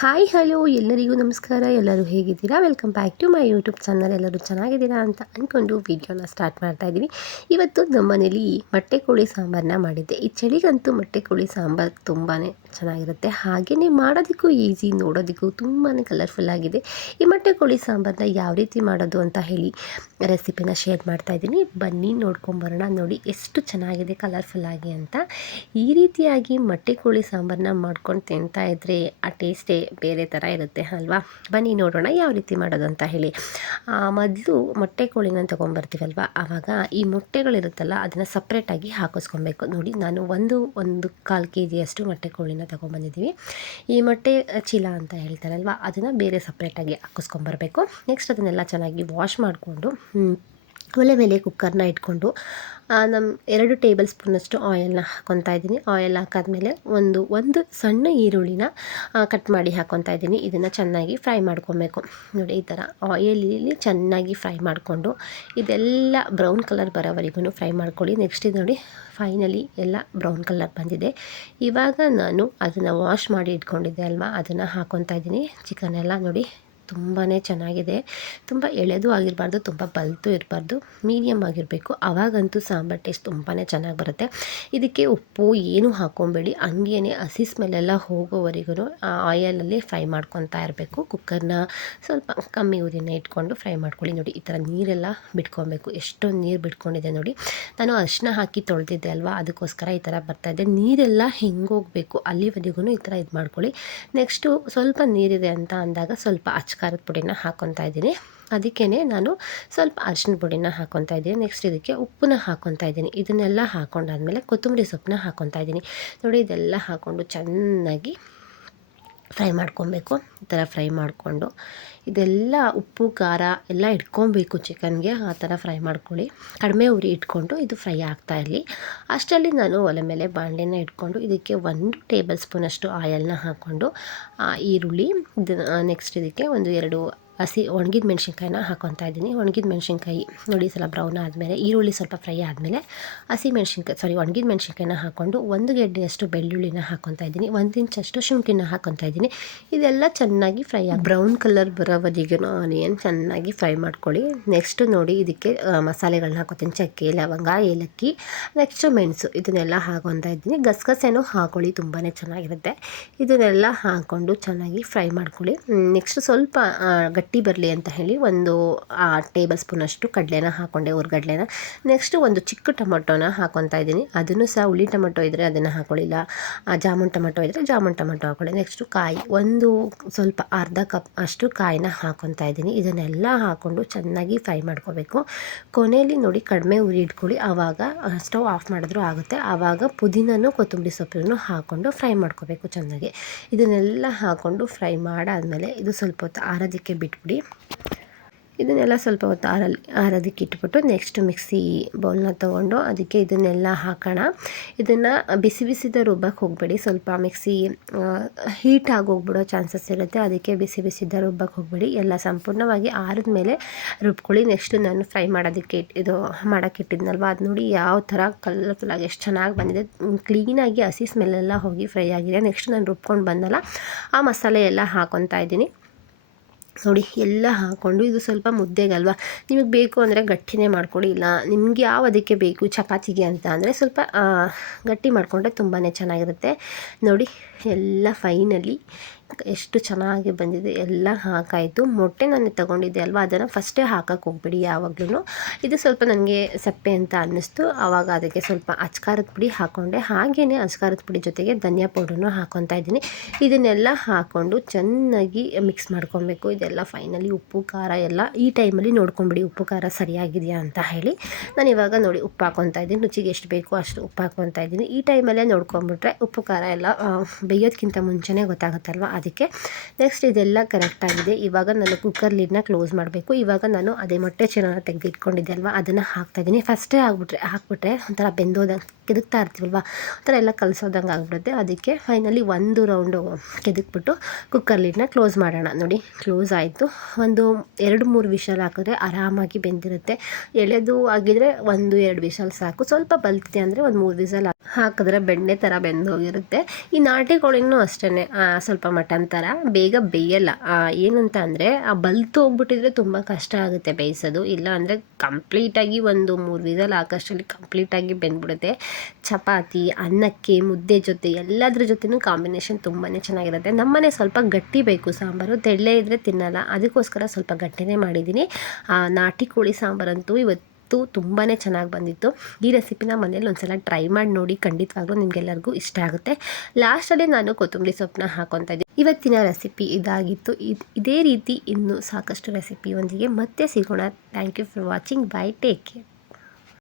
Hi hello ಎಲ್ಲರಿಗೂ ನಮಸ್ಕಾರ. ಎಲ್ಲರೂ ಹೇಗಿದ್ದೀರಾ? Welcome back to my YouTube channel. ಎಲ್ಲರೂ ಚೆನ್ನಾಗಿದ್ದೀರಾ ಅಂತ ಅಂದ್ಕೊಂಡು ವೀಡಿಯೋನ ಸ್ಟಾರ್ಟ್ ಮಾಡ್ತಾ ಇದ್ದೀನಿ. ಇವತ್ತು ನಮ್ಮ ಮನೇಲಿ ಮೊಟ್ಟೆ ಕೋಳಿ ಸಾಂಬಾರನ್ನ ಮಾಡಿದ್ದೆ. ಈ ಚಳಿಗಂತೂ ಮೊಟ್ಟೆ ಕೋಳಿ ಸಾಂಬಾರು ತುಂಬಾ ಚೆನ್ನಾಗಿರುತ್ತೆ. ಹಾಗೆಯೇ ಮಾಡೋದಕ್ಕೂ ಈಸಿ, ನೋಡೋದಕ್ಕೂ ತುಂಬಾ ಕಲರ್ಫುಲ್ ಆಗಿದೆ. ಈ ಮೊಟ್ಟೆ ಕೋಳಿ ಸಾಂಬಾರನ್ನ ಯಾವ ರೀತಿ ಮಾಡೋದು ಅಂತ ಹೇಳಿ ರೆಸಿಪಿನ ಶೇರ್ ಮಾಡ್ತಾಯಿದ್ದೀನಿ. ಬನ್ನಿ ನೋಡ್ಕೊಂಬರೋಣ. ನೋಡಿ ಎಷ್ಟು ಚೆನ್ನಾಗಿದೆ ಕಲರ್ಫುಲ್ಲಾಗಿ ಅಂತ. ಈ ರೀತಿಯಾಗಿ ಮೊಟ್ಟೆ ಕೋಳಿ ಸಾಂಬಾರನ್ನ ಮಾಡ್ಕೊಂಡು ತಿಂತಾ ಇದ್ದರೆ ಆ ಟೇಸ್ಟೇ ಬೇರೆ ಥರ ಇರುತ್ತೆ ಅಲ್ವಾ? ಬನ್ನಿ ನೋಡೋಣ ಯಾವ ರೀತಿ ಮಾಡೋದು ಅಂತ ಹೇಳಿ. ಮೊದಲು ಮೊಟ್ಟೆ ಕೋಳಿನ ತೊಗೊಂಬರ್ತೀವಲ್ವ, ಆವಾಗ ಈ ಮೊಟ್ಟೆಗಳಿರುತ್ತಲ್ಲ ಅದನ್ನು ಸಪ್ರೇಟಾಗಿ ಹಾಕಿಸ್ಕೊಬೇಕು. ನೋಡಿ, ನಾನು ಒಂದು ಕಾಲು KG ಅಷ್ಟು ಮೊಟ್ಟೆ ಕೋಳಿನ ತೊಗೊಂಬಂದಿದ್ದೀವಿ. ಈ ಮೊಟ್ಟೆ ಚೀಲ ಅಂತ ಹೇಳ್ತಾರಲ್ವ, ಅದನ್ನು ಬೇರೆ ಸಪ್ರೇಟಾಗಿ ಹಾಕಿಸ್ಕೊಂಬರ್ಬೇಕು. ನೆಕ್ಸ್ಟ್ ಅದನ್ನೆಲ್ಲ ಚೆನ್ನಾಗಿ ವಾಶ್ ಮಾಡಿಕೊಂಡು ಒಲೆ ಮೇಲೆ ಕುಕ್ಕರ್ನ ಇಟ್ಕೊಂಡು ನಮ್ಮ 2 ಟೇಬಲ್ ಸ್ಪೂನಷ್ಟು ಆಯಿಲ್ನ ಹಾಕ್ಕೊತಾ ಇದ್ದೀನಿ. ಆಯಿಲ್ ಹಾಕಾದ್ಮೇಲೆ ಒಂದು ಸಣ್ಣ ಈರುಳ್ಳಿನ ಕಟ್ ಮಾಡಿ ಹಾಕ್ಕೊತಾ ಇದ್ದೀನಿ. ಇದನ್ನು ಚೆನ್ನಾಗಿ ಫ್ರೈ ಮಾಡ್ಕೊಬೇಕು. ನೋಡಿ, ಈ ಥರ ಆಯಿಲಲ್ಲಿ ಚೆನ್ನಾಗಿ ಫ್ರೈ ಮಾಡಿಕೊಂಡು ಇದೆಲ್ಲ ಬ್ರೌನ್ ಕಲರ್ ಬರೋವರೆಗೂ ಫ್ರೈ ಮಾಡ್ಕೊಳ್ಳಿ. ನೆಕ್ಸ್ಟ್ ಇದು ನೋಡಿ, ಫೈನಲಿ ಎಲ್ಲ ಬ್ರೌನ್ ಕಲರ್ ಬಂದಿದೆ. ಇವಾಗ ನಾನು ಅದನ್ನು ವಾಶ್ ಮಾಡಿ ಇಟ್ಕೊಂಡಿದ್ದೆ ಅಲ್ವಾ, ಅದನ್ನು ಹಾಕ್ಕೊತಾ ಇದ್ದೀನಿ. ಚಿಕನ್ ಎಲ್ಲ ನೋಡಿ ತುಂಬಾ ಚೆನ್ನಾಗಿದೆ. ತುಂಬ ಎಳೆದು ಆಗಿರಬಾರ್ದು, ತುಂಬ ಬಲ್ತು ಇರಬಾರ್ದು, ಮೀಡಿಯಮ್ ಆಗಿರಬೇಕು. ಆವಾಗಂತೂ ಸಾಂಬಾರು ಟೇಸ್ಟ್ ತುಂಬಾ ಚೆನ್ನಾಗಿ ಬರುತ್ತೆ. ಇದಕ್ಕೆ ಉಪ್ಪು ಏನು ಹಾಕ್ಕೊಬೇಡಿ, ಹಂಗೇ ಹಸಿ ಸ್ಮೆಲ್ಲೆಲ್ಲ ಹೋಗೋವರೆಗೂ ಆಯಿಲಲ್ಲಿ ಫ್ರೈ ಮಾಡ್ಕೊತಾ ಇರಬೇಕು. ಕುಕ್ಕರ್ನ ಸ್ವಲ್ಪ ಕಮ್ಮಿ ಉರಿನ ಇಟ್ಕೊಂಡು ಫ್ರೈ ಮಾಡ್ಕೊಳ್ಳಿ. ನೋಡಿ, ಈ ಥರ ನೀರೆಲ್ಲ ಬಿಟ್ಕೊಬೇಕು. ಎಷ್ಟೊಂದು ನೀರು ಬಿಟ್ಕೊಂಡಿದೆ ನೋಡಿ. ನಾನು ಅರಿಶಿನ ಹಾಕಿ ತೊಳೆದಿದ್ದೆ ಅಲ್ವಾ, ಅದಕ್ಕೋಸ್ಕರ ಈ ಥರ ಬರ್ತಾಯಿದೆ. ನೀರೆಲ್ಲ ಹೆಂಗೋಗಬೇಕು ಅಲ್ಲಿವರೆಗೂ ಈ ಥರ ಇದು ಮಾಡ್ಕೊಳ್ಳಿ. ನೆಕ್ಸ್ಟು ಸ್ವಲ್ಪ ನೀರಿದೆ ಅಂತ ಅಂದಾಗ ಸ್ವಲ್ಪ ಖಾರದ ಪುಡಿನ ಹಾಕ್ಕೊತಾ ಇದ್ದೀನಿ. ಅದಕ್ಕೇ ನಾನು ಸ್ವಲ್ಪ ಅರಿಶಿನ ಪುಡಿನ ಹಾಕ್ಕೊತಾ ಇದ್ದೀನಿ. ನೆಕ್ಸ್ಟ್ ಇದಕ್ಕೆ ಉಪ್ಪನ್ನ ಹಾಕ್ಕೊತಾ ಇದ್ದೀನಿ. ಇದನ್ನೆಲ್ಲ ಹಾಕ್ಕೊಂಡಾದ್ಮೇಲೆ ಕೊತ್ತಂಬರಿ ಸೊಪ್ಪನ್ನ ಹಾಕ್ಕೊತಾ ಇದ್ದೀನಿ. ನೋಡಿ, ಇದೆಲ್ಲ ಹಾಕ್ಕೊಂಡು ಚೆನ್ನಾಗಿ ಫ್ರೈ ಮಾಡ್ಕೊಬೇಕು. ಈ ಥರ ಫ್ರೈ ಮಾಡಿಕೊಂಡು ಇದೆಲ್ಲ ಉಪ್ಪು ಖಾರ ಎಲ್ಲ ಇಟ್ಕೊಬೇಕು ಚಿಕನ್ಗೆ. ಆ ಥರ ಫ್ರೈ ಮಾಡ್ಕೊಳ್ಳಿ. ಕಡಿಮೆ ಉರಿ ಇಟ್ಕೊಂಡು ಇದು ಫ್ರೈ ಆಗ್ತಾ ಇರಲಿ. ಅಷ್ಟರಲ್ಲಿ ನಾನು ಒಲೆ ಮೇಲೆ ಬಾಣಲೆನ ಇಟ್ಕೊಂಡು ಇದಕ್ಕೆ 1 ಟೇಬಲ್ ಸ್ಪೂನಷ್ಟು ಆಯಿಲ್ನ ಹಾಕ್ಕೊಂಡು ಈರುಳ್ಳಿ, ನೆಕ್ಸ್ಟ್ ಇದಕ್ಕೆ 2 ಹಸಿ ಒಣಗಿದ ಮೆಣಸಿನ್ಕಾಯಿನ ಹಾಕ್ಕೊತಾ ಇದ್ದೀನಿ. ಒಣಗಿದ ಮೆಣಸಿನ್ಕಾಯಿ ನೋಡಿ ಸಲ ಬ್ರೌನ್ ಆದಮೇಲೆ, ಈರುಳ್ಳಿ ಸ್ವಲ್ಪ ಫ್ರೈ ಆದಮೇಲೆ ಒಣಗಿದ ಮೆಣಸಿನ್ಕಾಯಿನ ಹಾಕ್ಕೊಂಡು 1 ಗೆಡ್ಡೆಯಷ್ಟು ಬೆಳ್ಳುಳ್ಳಿನ ಹಾಕ್ಕೊತಾ ಇದ್ದೀನಿ. 1 ಇಂಚಷ್ಟು ಶುಂಠಿನ ಹಾಕ್ಕೊತಾ ಇದ್ದೀನಿ. ಇದೆಲ್ಲ ಚೆನ್ನಾಗಿ ಫ್ರೈ ಬ್ರೌನ್ ಕಲರ್ ಬರೋವರೆಗೂ ಆನಿಯನ್ ಚೆನ್ನಾಗಿ ಫ್ರೈ ಮಾಡ್ಕೊಳ್ಳಿ. ನೆಕ್ಸ್ಟ್ ನೋಡಿ, ಇದಕ್ಕೆ ಮಸಾಲೆಗಳನ್ನ ಹಾಕ್ಕೊತೀನಿ. ಚಕ್ಕೆ, ಲವಂಗ, ಏಲಕ್ಕಿ, ನೆಕ್ಸ್ಟು ಮೆಣಸು, ಇದನ್ನೆಲ್ಲ ಹಾಕ್ಕೊತಾ ಇದ್ದೀನಿ. ಗಸಗಸೆನೂ ಹಾಕ್ಕೊಳ್ಳಿ, ತುಂಬಾ ಚೆನ್ನಾಗಿರುತ್ತೆ. ಇದನ್ನೆಲ್ಲ ಹಾಕ್ಕೊಂಡು ಚೆನ್ನಾಗಿ ಫ್ರೈ ಮಾಡ್ಕೊಳ್ಳಿ. ನೆಕ್ಸ್ಟ್ ಸ್ವಲ್ಪ ಗಟ್ಟಿ ಬರಲಿ ಅಂತ ಹೇಳಿ 1 ಟೇಬಲ್ ಸ್ಪೂನಷ್ಟು ಕಡಲೆನ ಹಾಕ್ಕೊಂಡೆ, ಹುರ್ಗಡ್ಲೆನ. ನೆಕ್ಸ್ಟು 1 ಚಿಕ್ಕ ಟೊಮೊಟೊನ ಹಾಕ್ಕೊತಾ ಇದ್ದೀನಿ. ಅದನ್ನು ಸಹ ಹುಳಿ ಟೊಮೊಟೊ ಇದ್ದರೆ ಅದನ್ನು ಹಾಕ್ಕೊಳ್ಳಿಲ್ಲ, ಜಾಮೂನ್ ಟೊಮೊಟೊ ಇದ್ದರೆ ಜಾಮೂನ್ ಟೊಮೊಟೊ ಹಾಕ್ಕೊಳ್ಳಿ. ನೆಕ್ಸ್ಟು ಕಾಯಿ, ಸ್ವಲ್ಪ ಅರ್ಧ ಕಪ್ ಅಷ್ಟು ಕಾಯಿನ ಹಾಕ್ಕೊತಾ ಇದ್ದೀನಿ. ಇದನ್ನೆಲ್ಲ ಹಾಕ್ಕೊಂಡು ಚೆನ್ನಾಗಿ ಫ್ರೈ ಮಾಡ್ಕೋಬೇಕು. ಕೊನೆಯಲ್ಲಿ ನೋಡಿ, ಕಡಿಮೆ ಉರಿ ಇಟ್ಕೊಳ್ಳಿ. ಆವಾಗ ಸ್ಟವ್ ಆಫ್ ಮಾಡಿದ್ರೂ ಆಗುತ್ತೆ. ಆವಾಗ ಪುದೀನನೂ ಕೊತ್ತಂಬರಿ ಸೊಪ್ಪನ್ನು ಹಾಕ್ಕೊಂಡು ಫ್ರೈ ಮಾಡ್ಕೋಬೇಕು ಚೆನ್ನಾಗಿ. ಇದನ್ನೆಲ್ಲ ಹಾಕ್ಕೊಂಡು ಫ್ರೈ ಮಾಡಾದಮೇಲೆ ಇದು ಸ್ವಲ್ಪ ಹೊತ್ತು ಆರೋದಕ್ಕೆ ಬಿಟ್ಬಿಡಿ. ಇದನ್ನೆಲ್ಲ ಸ್ವಲ್ಪ ಹೊತ್ತು ಆರೋದಕ್ಕೆ ಇಟ್ಬಿಟ್ಟು ನೆಕ್ಸ್ಟ್ ಮಿಕ್ಸಿ ಬೌಲ್ನ ತೊಗೊಂಡು ಅದಕ್ಕೆ ಇದನ್ನೆಲ್ಲ ಹಾಕೋಣ. ಇದನ್ನು ಬಿಸಿದ ರುಬ್ಬಕ್ಕೆ ಹೋಗಬೇಡಿ. ಸ್ವಲ್ಪ ಮಿಕ್ಸಿ ಹೀಟ್ ಆಗೋಗ್ಬಿಡೋ ಚಾನ್ಸಸ್ ಇರುತ್ತೆ. ಅದಕ್ಕೆ ಬಿಸಿದ ರುಬ್ಬಕ್ಕೆ ಹೋಗಬೇಡಿ. ಎಲ್ಲ ಸಂಪೂರ್ಣವಾಗಿ ಆರಿದ ಮೇಲೆ ರುಬ್ಕೊಳ್ಳಿ. ನೆಕ್ಸ್ಟ್ ನಾನು ಫ್ರೈ ಮಾಡೋದಕ್ಕೆ ಮಾಡೋಕ್ಕಿಟ್ಟಿದ್ನಲ್ವ, ಅದು ನೋಡಿ ಯಾವ ಥರ ಕಲರ್ಫುಲ್ಲಾಗಿ ಎಷ್ಟು ಚೆನ್ನಾಗಿ ಬಂದಿದೆ. ಕ್ಲೀನಾಗಿ ಹಸಿ ಸ್ಮೆಲ್ಲೆಲ್ಲ ಹೋಗಿ ಫ್ರೈ ಆಗಿದೆ. ನೆಕ್ಸ್ಟ್ ನಾನು ರುಬ್ಕೊಂಡು ಬಂದಲ್ಲ, ಆ ಮಸಾಲೆ ಎಲ್ಲ ಹಾಕ್ಕೊತಾ ಇದ್ದೀನಿ. ನೋಡಿ, ಎಲ್ಲ ಹಾಕ್ಕೊಂಡು ಇದು ಸ್ವಲ್ಪ ಮುದ್ದೆಗಲ್ವ, ನಿಮಗೆ ಬೇಕು ಅಂದರೆ ಗಟ್ಟಿನೇ ಮಾಡ್ಕೊಳ್ಳಿ. ಇಲ್ಲ ನಿಮ್ಗೆ ಯಾವ ಅದಕ್ಕೆ ಬೇಕು ಚಪಾತಿಗೆ ಅಂತ ಅಂದರೆ ಸ್ವಲ್ಪ ಗಟ್ಟಿ ಮಾಡಿಕೊಂಡ್ರೆ ತುಂಬಾ ಚೆನ್ನಾಗಿರುತ್ತೆ. ನೋಡಿ, ಎಲ್ಲ ಫೈನಲಿ ಎಷ್ಟು ಚೆನ್ನಾಗಿ ಬಂದಿದೆ. ಎಲ್ಲ ಹಾಕಾಯಿತು. ಮೊಟ್ಟೆ ನಾನು ತೊಗೊಂಡಿದ್ದೆ ಅಲ್ವಾ, ಅದನ್ನು ಫಸ್ಟೇ ಹಾಕಕ್ಕೆ ಹೋಗ್ಬಿಡಿ ಯಾವಾಗಲೂ. ಇದು ಸ್ವಲ್ಪ ನನಗೆ ಸಪ್ಪೆ ಅಂತ ಅನ್ನಿಸ್ತು. ಆವಾಗ ಅದಕ್ಕೆ ಸ್ವಲ್ಪ ಅಚ್ಕಾರದ ಪುಡಿ ಹಾಕ್ಕೊಂಡೆ. ಹಾಗೆಯೇ ಅಚ್ಕಾರದ ಪುಡಿ ಜೊತೆಗೆ ಧನಿಯಾ ಪೌಡ್ರನ್ನು ಹಾಕ್ಕೊತಾ ಇದ್ದೀನಿ. ಇದನ್ನೆಲ್ಲ ಹಾಕ್ಕೊಂಡು ಚೆನ್ನಾಗಿ ಮಿಕ್ಸ್ ಮಾಡ್ಕೊಬೇಕು. ಇದೆಲ್ಲ ಫೈನಲಿ ಉಪ್ಪು ಖಾರ ಎಲ್ಲ ಈ ಟೈಮಲ್ಲಿ ನೋಡ್ಕೊಂಬಿಡಿ, ಉಪ್ಪು ಖಾರ ಸರಿಯಾಗಿದೆಯಾ ಅಂತ ಹೇಳಿ. ನಾನು ಇವಾಗ ನೋಡಿ ಉಪ್ಪು ಹಾಕ್ಕೊತಾ ಇದ್ದೀನಿ. ರುಚಿಗೆ ಎಷ್ಟು ಬೇಕೋ ಅಷ್ಟು ಉಪ್ಪು ಹಾಕ್ಕೊತಾ ಇದ್ದೀನಿ. ಈ ಟೈಮಲ್ಲೇ ನೋಡ್ಕೊಂಬಿಟ್ರೆ ಉಪ್ಪು ಖಾರ ಎಲ್ಲ ಬೇಯೋದಕ್ಕಿಂತ ಮುಂಚೆನೇ ಗೊತ್ತಾಗುತ್ತಲ್ವ, ಅದಕ್ಕೆ. ನೆಕ್ಸ್ಟ್ ಇದೆಲ್ಲ ಕರೆಕ್ಟಾಗಿದೆ. ಇವಾಗ ನಾನು ಕುಕ್ಕರ್ ಲಿಡ್ನ ಕ್ಲೋಸ್ ಮಾಡಬೇಕು. ಇವಾಗ ನಾನು ಅದೇ ಮೊಟ್ಟೆ ಚೀಲನ ತೆಗೆದಿಟ್ಕೊಂಡಿದ್ದೆ ಅಲ್ವ, ಅದನ್ನು ಹಾಕ್ತಾಯಿದ್ದೀನಿ. ಫಸ್ಟೇ ಹಾಕ್ಬಿಟ್ರೆ ಒಂಥರ ಕೆದಕ್ತಾ ಇರ್ತೀವಲ್ವ ಆ ಥರ ಎಲ್ಲ ಕಲಸೋದಂಗೆ ಆಗಿಬಿಡುತ್ತೆ. ಅದಕ್ಕೆ ಫೈನಲಿ ಒಂದು ರೌಂಡು ಕೆದಕ್ಬಿಟ್ಟು ಕುಕ್ಕರ್ ಲಿಡ್ನ ಕ್ಲೋಸ್ ಮಾಡೋಣ. ನೋಡಿ ಕ್ಲೋಸ್ ಆಯಿತು. ಒಂದು 2-3 ವಿಷಲ್ ಹಾಕಿದ್ರೆ ಆರಾಮಾಗಿ ಬೆಂದಿರುತ್ತೆ. ಎಳೆದು ಆಗಿದ್ರೆ 1-2 ವಿಷಲ್ ಸಾಕು. ಸ್ವಲ್ಪ ಬಲ್ತಿದೆ ಅಂದರೆ ಒಂದು 3 ವಿಷಲ್ ಹಾಕಿದ್ರೆ ಬೆಣ್ಣೆ ಥರ ಬೆಂದೋಗಿರುತ್ತೆ. ಈ ನಾಟಿ ಕೋಳಿನೂ ಅಷ್ಟೇ, ಸ್ವಲ್ಪ ಮಟನ್ ಥರ ಬೇಗ ಬೇಯಲ್ಲ. ಏನಂತ ಅಂದರೆ ಬಲ್ತು ಹೋಗ್ಬಿಟ್ಟಿದ್ರೆ ತುಂಬ ಕಷ್ಟ ಆಗುತ್ತೆ ಬೇಯಿಸೋದು. ಇಲ್ಲ ಅಂದರೆ ಕಂಪ್ಲೀಟಾಗಿ ಒಂದು 3 ವಿಷಲ್ ಹಾಕೋಷ್ಟರಲ್ಲಿ ಕಂಪ್ಲೀಟಾಗಿ ಬೆಂದ್ಬಿಡುತ್ತೆ. ಚಪಾತಿ, ಅನ್ನಕ್ಕೆ, ಮುದ್ದೆ ಜೊತೆ ಎಲ್ಲದ್ರ ಜೊತೆನೂ ಕಾಂಬಿನೇಷನ್ ತುಂಬಾ ಚೆನ್ನಾಗಿರುತ್ತೆ. ನಮ್ಮನೆ ಸ್ವಲ್ಪ ಗಟ್ಟಿ ಬೇಕು ಸಾಂಬಾರು, ತೆಳ್ಳೆ ಇದ್ದರೆ ತಿನ್ನಲ್ಲ, ಅದಕ್ಕೋಸ್ಕರ ಸ್ವಲ್ಪ ಗಟ್ಟಿನೇ ಮಾಡಿದ್ದೀನಿ. ನಾಟಿ ಕೋಳಿ ಸಾಂಬಾರಂತೂ ಇವತ್ತು ತುಂಬಾ ಚೆನ್ನಾಗಿ ಬಂದಿತ್ತು. ಈ ರೆಸಿಪಿನ ಮನೇಲಿ ಒಂದ್ಸಲ ಟ್ರೈ ಮಾಡಿ ನೋಡಿ, ಖಂಡಿತವಾಗ್ಲೂ ನಿಮಗೆಲ್ಲರಿಗೂ ಇಷ್ಟ ಆಗುತ್ತೆ. ಲಾಸ್ಟಲ್ಲಿ ನಾನು ಕೊತ್ತಂಬರಿ ಸೊಪ್ಪನ್ನ ಹಾಕೊತಾ ಇದ್ದೀನಿ. ಇವತ್ತಿನ ರೆಸಿಪಿ ಇದಾಗಿತ್ತು. ಇದೇ ರೀತಿ ಇನ್ನೂ ಸಾಕಷ್ಟು ರೆಸಿಪಿಯೊಂದಿಗೆ ಮತ್ತೆ ಸಿಗೋಣ. Thank you for watching. Bye, take care.